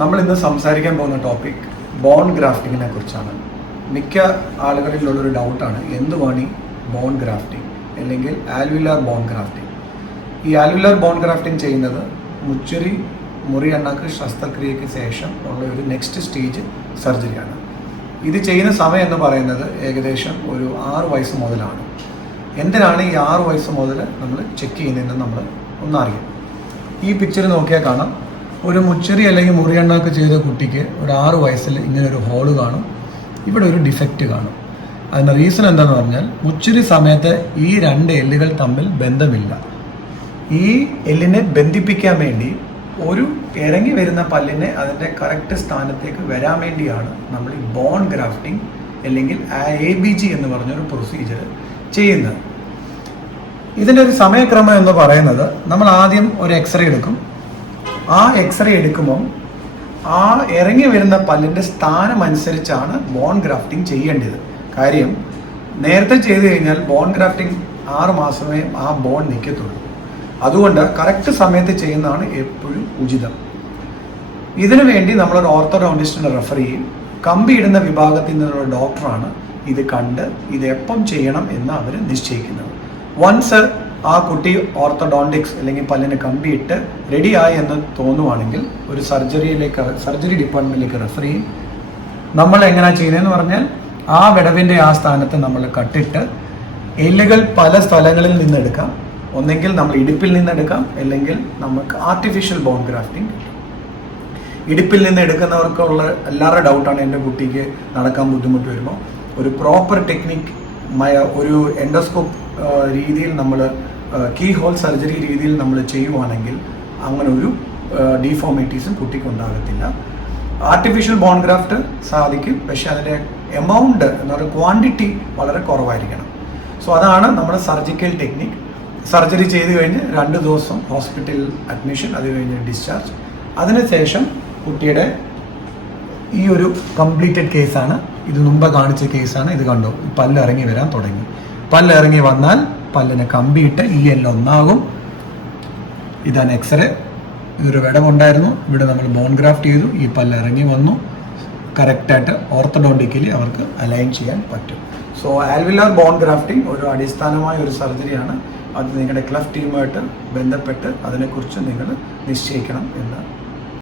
നമ്മൾ ഇന്ന് സംസാരിക്കാൻ പോകുന്ന ടോപ്പിക് ബോൺ ഗ്രാഫ്റ്റിങ്ങിനെ കുറിച്ചാണ്. മിക്ക ആളുകളിലുള്ളൊരു ഡൗട്ടാണ് എന്തുവാണ് ഈ ബോൺ ഗ്രാഫ്റ്റിംഗ് അല്ലെങ്കിൽ ആൽവിലാർ ബോൺ ഗ്രാഫ്റ്റിംഗ്. ഈ ആൽവിലാർ ബോൺ ഗ്രാഫ്റ്റിംഗ് ചെയ്യുന്നത് മുറി അണ്ണാക്ക് ശസ്ത്രക്രിയയ്ക്ക് ശേഷം ഉള്ള ഒരു നെക്സ്റ്റ് സ്റ്റേജ് സർജറിയാണ്. ഇത് ചെയ്യുന്ന സമയം എന്ന് പറയുന്നത് ഏകദേശം ഒരു 6 വയസ്സ് മുതലാണ്. എന്തിനാണ് ഈ 6 വയസ്സ് മുതൽ നമ്മൾ ചെക്ക് ചെയ്യുന്നതെന്ന് നമ്മൾ ഒന്നറിയാം. ഈ പിക്ചർ നോക്കിയാൽ കാണാം, ഒരു മുച്ചറി അല്ലെങ്കിൽ മുറിയണ്ണാക്ക് ചെയ്ത കുട്ടിക്ക് ഒരു 6 വയസ്സിൽ ഇങ്ങനെ ഒരു ഹോള് കാണും, ഇവിടെ ഒരു ഡിഫക്റ്റ് കാണും. അതിൻ്റെ റീസൺ എന്താണെന്ന് പറഞ്ഞാൽ മുച്ചറി സമയത്ത് ഈ 2 എല്ലുകൾ തമ്മിൽ ബന്ധമില്ല. ഈ എല്ലിനെ ബന്ധിപ്പിക്കാൻ വേണ്ടി ഒരു ഇറങ്ങി വരുന്ന പല്ലിനെ അതിൻ്റെ കറക്റ്റ് സ്ഥാനത്തേക്ക് വരാൻ വേണ്ടിയാണ് നമ്മൾ ഈ ബോൺ ഗ്രാഫ്റ്റിംഗ് അല്ലെങ്കിൽ ABG എന്ന് പറഞ്ഞൊരു പ്രൊസീജിയർ ചെയ്യുന്നത്. ഇതിൻ്റെ ഒരു സമയക്രമം എന്ന് പറയുന്നത്, നമ്മൾ ആദ്യം ഒരു എക്സ്റേ എടുക്കും. ആ എക്സ്റേ എടുക്കുമ്പം ആ ഇറങ്ങി വരുന്ന പല്ലിൻ്റെ സ്ഥാനം അനുസരിച്ചാണ് ബോൺ ഗ്രാഫ്റ്റിംഗ് ചെയ്യേണ്ടത്. കാര്യം നേരത്തെ ചെയ്തു കഴിഞ്ഞാൽ ബോൺ ഗ്രാഫ്റ്റിംഗ് 6 മാസമേ ആ ബോൺ നിൽക്കത്തുള്ളൂ. അതുകൊണ്ട് കറക്റ്റ് സമയത്ത് ചെയ്യുന്നതാണ് എപ്പോഴും ഉചിതം. ഇതിനു വേണ്ടി നമ്മളൊരു ഓർത്തോഡോണ്ടിസ്റ്റിനെ റെഫർ ചെയ്യും. കമ്പി ഇടുന്ന വിഭാഗത്തിൽ നിന്നുള്ള ഡോക്ടറാണ് ഇത് കണ്ട് ഇത് എപ്പം ചെയ്യണം എന്ന് അവർ നിശ്ചയിക്കുന്നത്. വൺസ് ആ കുട്ടി ഓർത്തോഡോണ്ടിക്സ് അല്ലെങ്കിൽ പല്ലിന് കമ്പിയിട്ട് റെഡിയായി എന്ന് തോന്നുവാണെങ്കിൽ ഒരു സർജറി ഡിപ്പാർട്ട്മെന്റിലേക്ക് റെഫർ ചെയ്യും. നമ്മൾ എങ്ങനെയാണ് ചെയ്യുന്നതെന്ന് പറഞ്ഞാൽ ആ വിടവിൻ്റെ ആ സ്ഥാനത്ത് നമ്മൾ കട്ടിട്ട് എല്ലുകൾ പല സ്ഥലങ്ങളിൽ നിന്ന് എടുക്കാം. ഒന്നെങ്കിൽ നമ്മൾ ഇടുപ്പിൽ നിന്ന് എടുക്കാം, അല്ലെങ്കിൽ നമുക്ക് ആർട്ടിഫിഷ്യൽ ബോൺ ഗ്രാഫ്റ്റിംഗ്. ഇടുപ്പിൽ നിന്ന് എടുക്കുന്നവർക്കുള്ള എല്ലാവരുടെ ഡൗട്ടാണ്, എൻ്റെ കുട്ടിക്ക് നടക്കാൻ ബുദ്ധിമുട്ട് വരുമ്പോൾ ഒരു പ്രോപ്പർ ടെക്നിക് ഒരു എൻഡോസ്കോപ്പ് രീതിയിൽ നമ്മൾ കീ ഹോൾ സർജറി രീതിയിൽ നമ്മൾ ചെയ്യുവാണെങ്കിൽ അങ്ങനെ ഒരു ഡീഫോമിറ്റീസും കുട്ടിക്ക് ഉണ്ടാകത്തില്ല. ആർട്ടിഫിഷ്യൽ ബോൺ ഗ്രാഫ്റ്റ് സാധിക്കും, പക്ഷെ അതിൻ്റെ എമൗണ്ട് എന്ന് പറയുന്ന ക്വാണ്ടിറ്റി വളരെ കുറവായിരിക്കണം. സോ അതാണ് നമ്മുടെ സർജിക്കൽ ടെക്നിക്. സർജറി ചെയ്ത് കഴിഞ്ഞ് 2 ദിവസം ഹോസ്പിറ്റൽ അഡ്മിഷൻ, അത് കഴിഞ്ഞ് ഡിസ്ചാർജ്. അതിനുശേഷം കുട്ടിയുടെ ഈ ഒരു കംപ്ലീറ്റഡ് കേസാണ്. ഇത് മുമ്പ് കാണിച്ച കേസാണ്. ഇത് കണ്ടോ, പല്ല് ഇറങ്ങി വരാൻ തുടങ്ങി. പല്ല് ഇറങ്ങി വന്നാൽ പല്ലിനെ കമ്പിയിട്ട് ഈ എല്ലാം ഒന്നാകും. ഇതാണ് എക്സ്റേ. ഇതൊരു വിടവുണ്ടായിരുന്നു, ഇവിടെ നമ്മൾ ബോൺ ഗ്രാഫ്റ്റ് ചെയ്തു. ഈ പല്ല് ഇറങ്ങി വന്നു. കറക്റ്റായിട്ട് ഓർത്തോഡോണ്ടിക്കലി അവർക്ക് അലൈൻ ചെയ്യാൻ പറ്റും. സോ ആൽവിലാർ ബോൺ ഗ്രാഫ്റ്റിംഗ് ഒരു അടിസ്ഥാനമായ ഒരു സർജറിയാണ്. അത് നിങ്ങളുടെ ക്ലെഫ്റ്റ് ടീമുമായിട്ട് ബന്ധപ്പെട്ട് അതിനെക്കുറിച്ച് നിങ്ങൾ നിശ്ചയിക്കണം എന്ന്